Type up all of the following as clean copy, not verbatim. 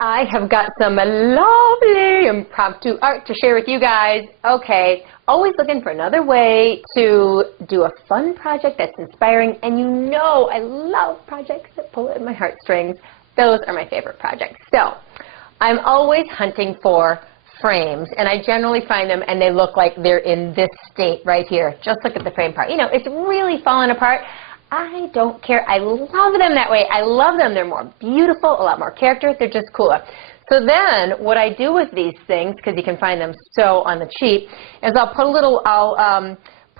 I have got some lovely impromptu art to share with you guys. Okay, always looking for another way to do a fun project that's inspiring, and you know I love projects that pull at my heartstrings. Those are my favorite projects. So, I'm always hunting for frames, and I generally find them and they look like they're in this state right here. Just look at the frame part. You know, it's really falling apart. I don't care. I love them that way. I love them. They're more beautiful, a lot more character. They're just cooler. So then what I do with these things, because you can find them so on the cheap, is I'll put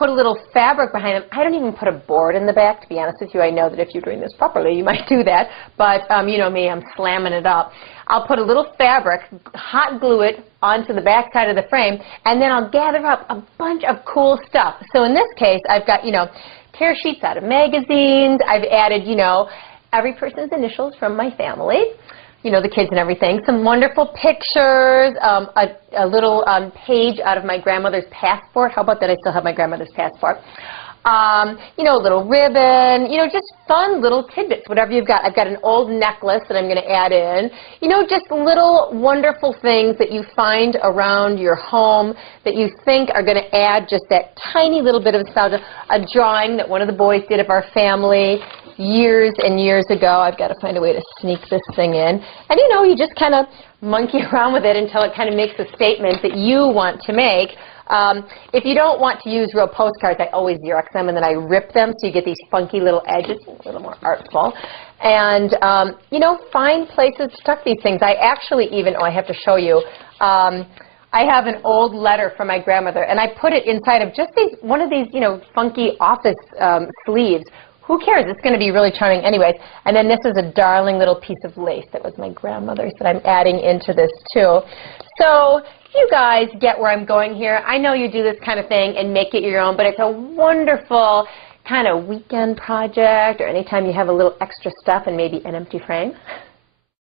a little fabric behind them. I don't even put a board in the back, to be honest with you. I know that if you're doing this properly, you might do that. But you know me, I'm slamming it up. I'll put a little fabric, hot glue it onto the back side of the frame, and then I'll gather up a bunch of cool stuff. So in this case, I've got, you know, tear sheets out of magazines. I've added, you know, every person's initials from my family, you know, the kids and everything. Some wonderful pictures, a little page out of my grandmother's passport. How about that? I still have my grandmother's passport. You know, a little ribbon, you know, just fun little tidbits, whatever you've got. I've got an old necklace that I'm going to add in. You know, just little wonderful things that you find around your home that you think are going to add just that tiny little bit of nostalgia. A drawing that one of the boys did of our family years and years ago. I've got to find a way to sneak this thing in. And, you know, you just kind of monkey around with it until it kind of makes a statement that you want to make. If you don't want to use real postcards, I always Xerox them and then I rip them so you get these funky little edges, a little more artful. And, you know, find places to tuck these things. I actually even, oh, I have to show you, I have an old letter from my grandmother and I put it inside of just these, one of these, you know, funky office sleeves. Who cares? It's going to be really charming anyways. And then this is a darling little piece of lace that was my grandmother's that I'm adding into this too. So you guys get where I'm going here. I know you do this kind of thing and make it your own, but it's a wonderful kind of weekend project or anytime you have a little extra stuff and maybe an empty frame.